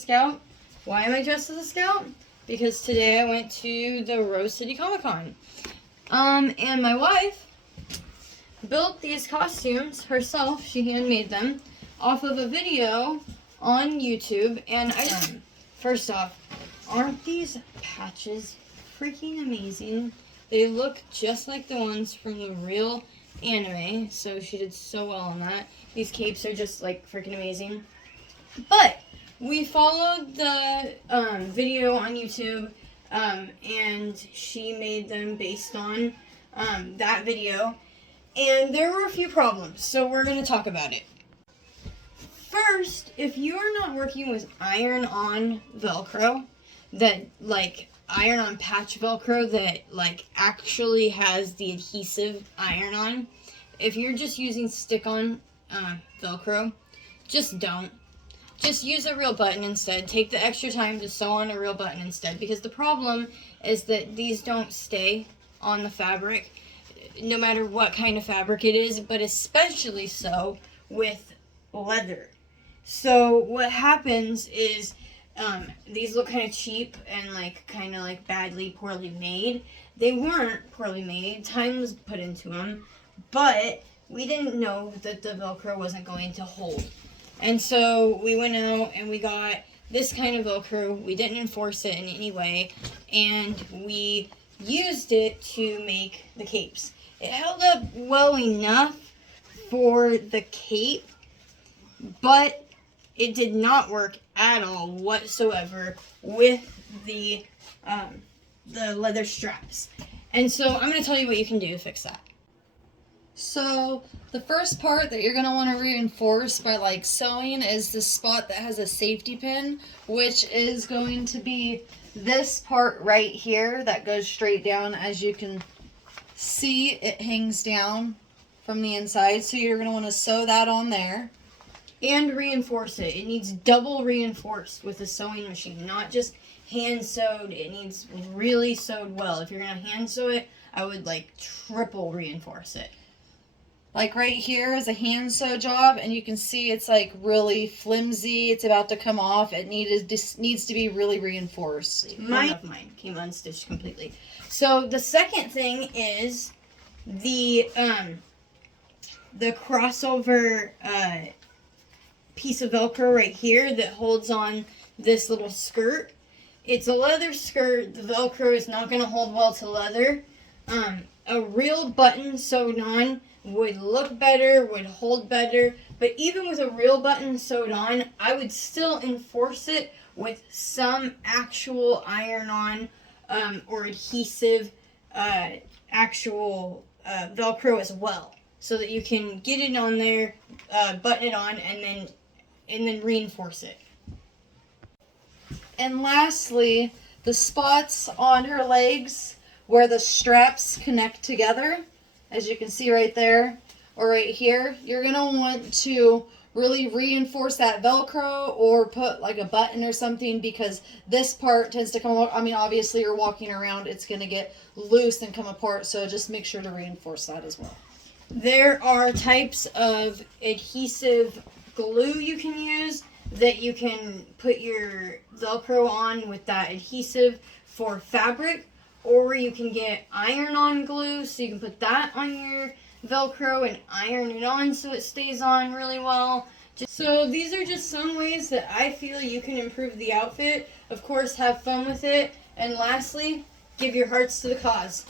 scout. Why am I dressed as a scout? Because today I went to the Rose City Comic Con. And my wife built these costumes herself. She handmade them off of a video on YouTube. And first off, aren't these patches freaking amazing? They look just like the ones from the real anime, so she did so well on that. These capes are just like freaking amazing. But we followed the video on YouTube, and she made them based on that video, and there were a few problems, so we're going to talk about it. First, if you are not working with iron-on Velcro, that like iron-on patch Velcro that like actually has the adhesive iron-on, if you're just using stick-on Velcro, just don't. Just use a real button instead. Take the extra time to sew on a real button instead, because the problem is that these don't stay on the fabric, no matter what kind of fabric it is, but especially so with leather. So what happens is these look kind of cheap and like kind of like poorly made. They weren't poorly made. Time was put into them, but we didn't know that the Velcro wasn't going to hold. And so we went out and we got this kind of Velcro. We didn't enforce it in any way, and we used it to make the capes. It held up well enough for the cape, but it did not work at all whatsoever with the leather straps. And so I'm going to tell you what you can do to fix that. So the first part that you're going to want to reinforce by like sewing is the spot that has a safety pin, which is going to be this part right here that goes straight down. As you can see, it hangs down from the inside, so you're going to want to sew that on there. And reinforce it. It needs double reinforced with a sewing machine, not just hand sewed. It needs really sewed well. If you're going to hand sew it, I would like triple reinforce it. Like right here is a hand sew job, and you can see it's like really flimsy. It's about to come off. It needs to be really reinforced. Mine came unstitched completely. So the second thing is the crossover piece of Velcro right here that holds on this little skirt. It's a leather skirt. The Velcro is not going to hold well to leather. A real button sewed on would look better, would hold better, but even with a real button sewed on, I would still enforce it with some actual iron-on or adhesive actual Velcro as well, so that you can get it on there, button it on, and then reinforce it. And lastly, the spots on her legs where the straps connect together, as you can see right there or right here, you're going to want to really reinforce that Velcro or put like a button or something, because this part tends to come, I mean, obviously you're walking around, it's going to get loose and come apart, so just make sure to reinforce that as well. There are types of adhesive glue you can use that you can put your Velcro on with that adhesive for fabric, or you can get iron-on glue, so you can put that on your Velcro and iron it on so it stays on really well. So these are just some ways that I feel you can improve the outfit. Of course, have fun with it. And lastly, give your hearts to the cause.